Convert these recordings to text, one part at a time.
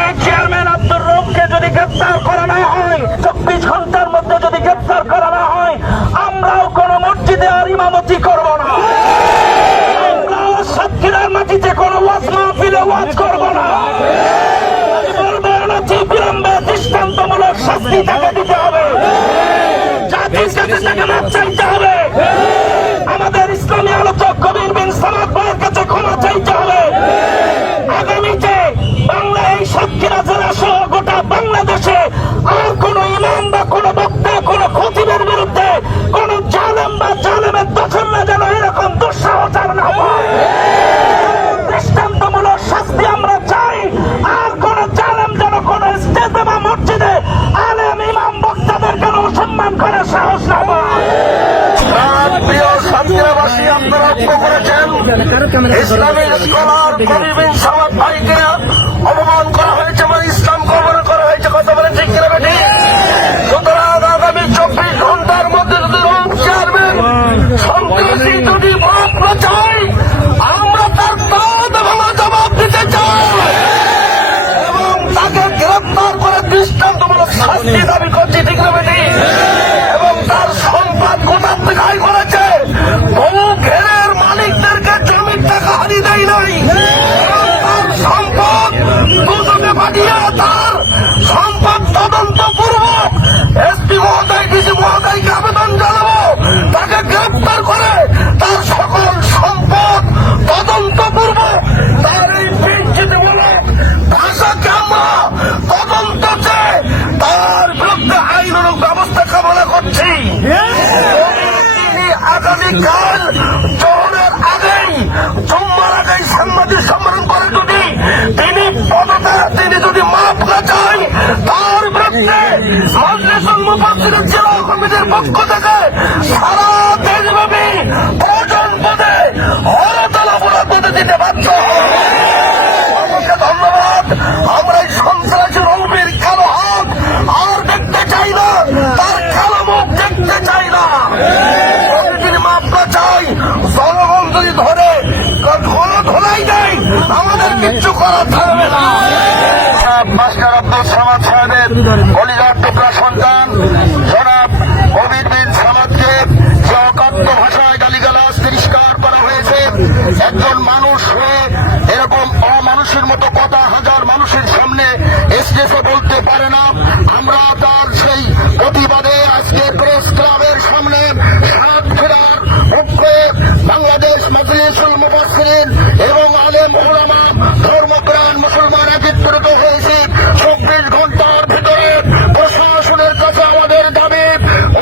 এই চেয়ারম্যান আব্দুর রৌফকে যদি গ্রেপ্তার করা না হয়, 24 ঘন্টার মধ্যে যদি গ্রেপ্তার করা না হয়, আমরাও কোন মসজিদে আর ইমামতি করব না। আমরাও সাতক্ষীরার মাটিতে কোন ওয়াজ মাহফিলে ওয়াজ করব না। বিলম্বে দৃষ্টান্তমূলক শাস্তি তাকে দিতে হবে, জাতির কাছে তাকে মাপ চাইতে হবে। আমাদের ইসলামী আলোচক কবির বিন সামাদ ভাইয়ের কাছে ক্ষমা চাইতে হবে। আগামীতে বাংলা এই সাতক্ষীরা জেলা সহ গোটা বাংলাদেশে আর কোন ইমাম বা কোন বক্তা কোন খতিবের বিরুদ্ধে কোন জালেম বা জালেমের দখল না যেন এরকম দুঃসাহস না হয়। দৃষ্টান্তমূলক শাস্তি আমরা চাই। আর কোন জালেম যেন কোন স্টেজে বা মসজিদে আলেম ইমাম বক্তাদের কেন অসম্মান করার সাহস না পায়। প্রিয় সাতক্ষীরাবাসী, আপনারা লক্ষ্য করেছেন ইসলামিক স্কলার কবির বিন সামাদ ভাইকে অপমান করা হয়েছে বা ইসলাম কবর করা হয়েছে। কথা বলে ঠিক কিনা বেটি? সুতরাং আগামী 24 ঘন্টার মধ্যে যদি চেয়ারম্যান সন্ত্রাসী যদি মাপ না চাই, আমরা তার দাঁত ভাঙা জবাব দিতে চাই এবং তাকে গ্রেপ্তার করে দৃষ্টান্তমূলক শাস্তি দাবি করছি। ঠিক না বেটি? এবং তার সম্পদ কোথার থেকে আয় করেছে? বহু ঘেরের মালিকদেরকে জমির টাকা হারিয়ে দেয় নাই। তার সম্পদ দুদকে পাঠিয়ে তার সম্পদ তদন্ত পূর্বক এসপি মহোদয় ডিসি মহোদয়কে আবেদন জানাবো তাকে গ্রেপ্তার করে তার সকল সম্পদ তদন্ত পূর্বক তার এই বিচ্ছিন্নমূলক ভাষাকে আমরা তদন্ত চেয়ে তার বিরুদ্ধে আইনানুগ ব্যবস্থা কামনা করছি। আগামীকাল জোহরের আগেই জুম্মার আগেই সাংবাদিক সম্মেলন করে তিনি যদি মাপ না চান, তার বিরুদ্ধে মজলিসুল মুফাসসিরিন জেলা কমিটির পক্ষ থেকে সারা দেশব্যাপী প্রয়োজন পদে হরতাল অবরোধ দিতে বাধ্য হবে। আমাকে ধন্যবাদ। আমরা এই সন্ত্রাসী রৌফের কালো হাত আর দেখতে চাই না, তার কালো মুখ দেখতে চাই না। জনগণ যদি ধরে ধোলাই দেয়, আমাদের কিচ্ছু করার থাকবে না। মাস্টার আব্দুল সামাদ সাহেবের কলিজার টুকরা সন্তান জনাব কবির বিন সামাদকে যে অকাত্য ভাষায় গালিগালাজ তিরস্কার করা হয়েছে, একজন মানুষ হয়ে এরকম অমানুষের মতো কথা হাজার মানুষের সামনে স্টেজে বলতে পারে না। আমরা তার সেই প্রতিবাদে আজকে প্রেস ক্লাবের সামনে সাতক্ষীরার পক্ষে বাংলাদেশ মজলিসুল মুফাসসিরিন এবং আলেম ওলামা ধর্মপ্রাণ মুসলমান একত্রিত হয়েছে। 24 ঘন্টার ভিতরে প্রশাসনের কাছে আমাদের দাবি,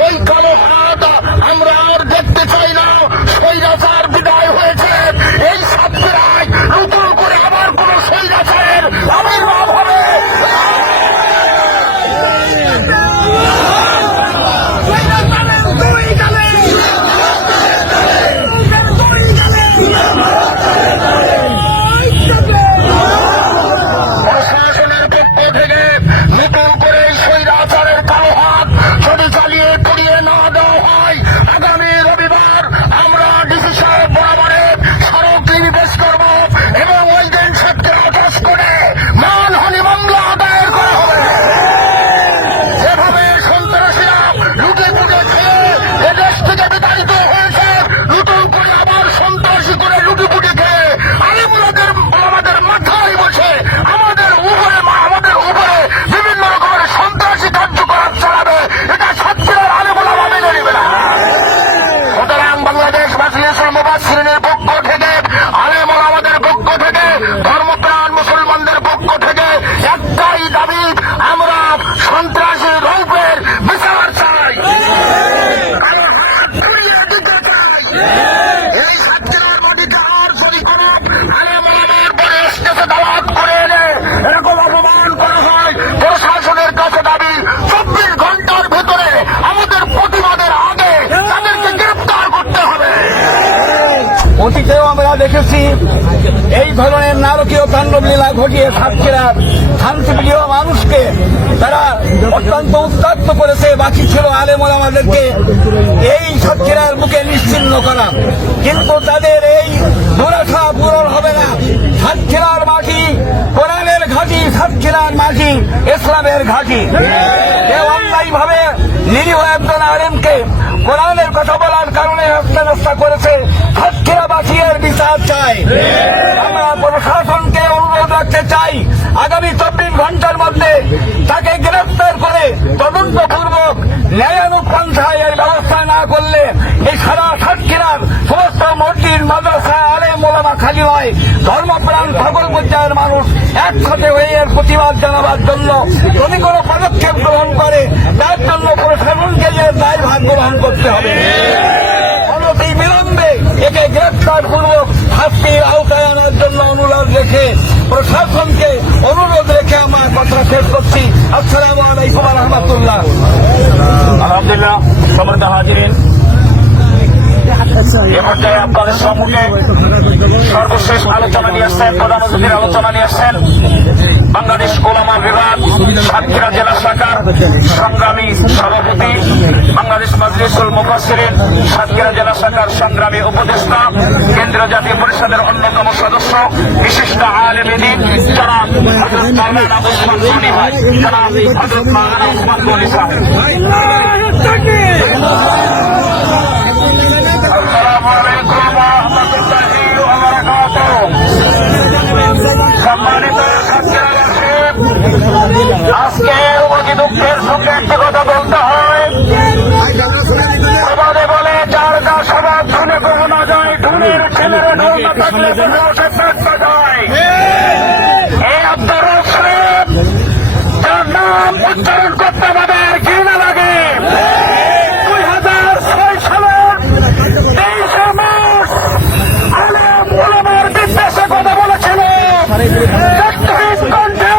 ওই কালো হাত আমরা আর দেখতে চাই না। স্বৈরাচার বিদায় হয়েছে। এই সাতক্ষীরায় নতুন করে আবার কোন স্বৈরাচারের আবির্ভাব হবে। অতীতেও আমরা দেখেছি এই ধরনের নারকীয় তাণ্ডব লীলা ঘটিয়ে সাতক্ষীরার শান্তিপ্রিয় মানুষকে তারা অত্যন্ত উত্তপ্ত করেছে। বাকি ছিল আলেম ওলামাদেরকে এই সাতক্ষীরার বুকে নিশ্চিহ্ন করা, কিন্তু তাদের এই দুরাশা পূরণ হবে না। সাতক্ষীরার মাটি, কোরআনের ঘাঁটি সাতক্ষীরা মদিনার মাটি ইসলামের ঘাঁটি। কেউ অন্যায় ভাবে নিরীহ একজন আলেমকে কোরআনের কথা বলার কারণে হত্যা করেছে, সাতক্ষীরা বাসীর বিচার চাই। আমরা প্রশাসনকে অনুরোধ রাখতে চাই, আগামী 24 ঘন্টার মধ্যে তাকে গ্রেফতার করে তদন্তপূর্বক ন্যায়ানুপন্থায় এর ব্যবস্থা না করলে এই সারা সাতক্ষীরার সমস্ত মসজিদ, মাদ্রাসা, আলেম ওলামা খালি হয়, ধর্মপ্রাণ সকল পর্যায়ের মানুষ একসাথে হয়ে এর প্রতিবাদ জানাবার জন্য যদি কোনো পদক্ষেপ গ্রহণ করে তার জন্য প্রশাসনকে এর দায়ভার গ্রহণ করতে হবে। অনতি বিলম্বে একে গ্রেফতার পূর্বক শাস্তির আওতায় আনার জন্য অনুরোধ রেখে প্রশাসনকে অনুরোধ রেখে আমার কথা শেষ করছি। আসসালামু আলাইকুম ওয়া রাহমাতুল্লাহ। আলহামদুলিল্লাহ, সম্মানিত হাজিরিন, এ পর্যায়ে আপনাদের সম্মুখে সর্বশেষ আলোচনা নিয়ে আসছেন, প্রধান অতিথির আলোচনা নিয়ে আসছেন বাংলাদেশ ওলামা বিভাগ সাতক্ষীরা জেলা শাখার সংগ্রামী সভাপতি, বাংলাদেশ মাজলিসুল মুফাসসিরিন সাতক্ষীরা জেলা শাখার সংগ্রামী উপদেষ্টা, কেন্দ্রীয় জাতীয় পরিষদের অন্যতম সদস্য, বিশিষ্ট আলেম দ্বীন জনাব হযরত মাওলানা ওসমান গনি ভাই, জনাব হযরত মাওলানা ওসমান গনি সাহেব। আসসালামু আলাইকুম ওয়া রাহমাতুল্লাহি ওয়া বারাকাতুহু। সম্মানিত সাতক্ষীরাবাসী, আজকে অতি দুঃখের সঙ্গে একটি কথা বলতে হয়। প্রবাদে বলে, যার যা স্বভাব ধনে গহনা যায়, ধনের ছেলেরা ঢোল না থাকলে বসে থাকতে যায়। এই আব্দুর রশিদ, যার নাম উচ্চারণ করতে আমাদের ঘৃণা লাগে, 2006 সালের 23 মার্চ আলেম ওলামার বিদ্বেষে কথা বলেছিল। ব্যক্তিগত কণ্ঠে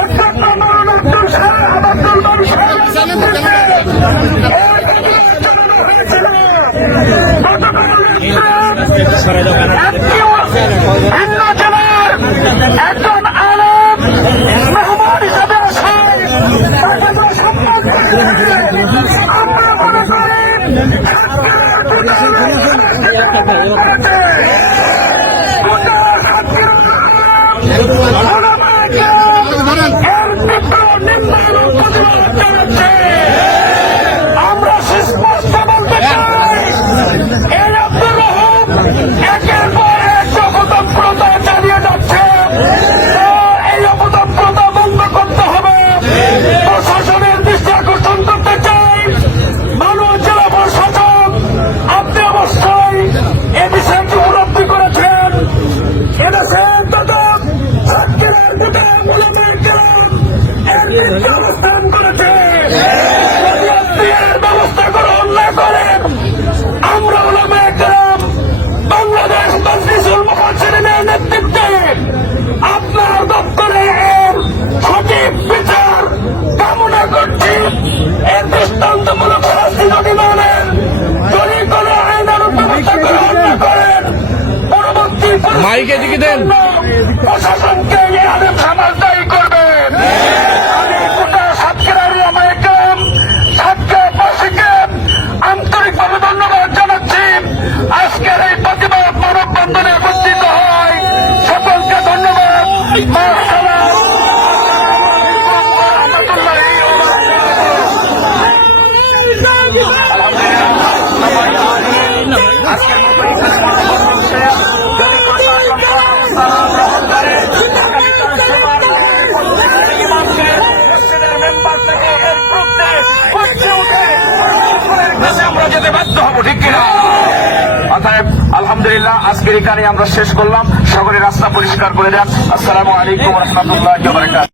অত্যন্ত মরণ আব্দুল সাহেব আব্দুল বাড়ি সাহেব ভিন্ন জেলার একজন আলেম মেহমান হিসাবে আসে, আমরা মনে করি আমরা সুস্পষ্ট বলতে চাই, এই আব্দুর রহিম একের পর এক অপতৎপরতা চালিয়ে যাচ্ছে। এই অপতৎপরতা বন্ধ করতে হবে। প্রশাসনের দৃষ্টি আকর্ষণ করতে চাই, মানুষ জেলা প্রশাসন, আপনি অবশ্যই এ বিষয়টি উপলব্ধি করেছেন। এদেশের তথা সাতক্ষীরার গোটা ওলামায়ে কেরাম এর বিরুদ্ধে অবস্থান করেছে। এর ব্যবস্থা গ্রহণ না করেন, আমরা ওলামায়ে কেরাম বাংলাদেশ মাজলিসুল মুফাসসিরিনের নেতৃত্বে আপনার দপ্তরে এর সঠিক বিচার কামনা করছি। এর দৃষ্টান্তমূলক শাস্তি যদি মানেন, যদি কোনো আইনানুগ ব্যবস্থা গ্রহণ না করেন, পরবর্তী মাইকে দিকে দেন, প্রশাসনকে এই আলেম সমাজ দায়ী করবেন। আমি গোটা সাতক্ষীরার ওলামায়ে কেরাম সাতক্ষীরাবাসীকে আন্তরিকভাবে ধন্যবাদ জানাচ্ছি। আজকের এই প্রতিবাদ মানববন্ধনে একত্রিত হয়, সকলকে ধন্যবাদ। মাশাআল্লাহ। আজকের মতো এখানে মানববন্ধন শেষ। যদি প্রশাসন গ্রহণ করে, মসজিদের মেম্বার থেকে এর বিরুদ্ধে গর্জে উঠে প্রশাসনের কাছে আমরা যেতে বাধ্য হব, ঠিক কিনা? অতএব আলহামদুলিল্লাহ, আজকের এখানে আমরা শেষ করলাম। সকলের রাস্তা পরিষ্কার করে দেন। আসসালামু আলাইকুম ওয়া রাহমাতুল্লাহি ওয়া বারাকাতুহু।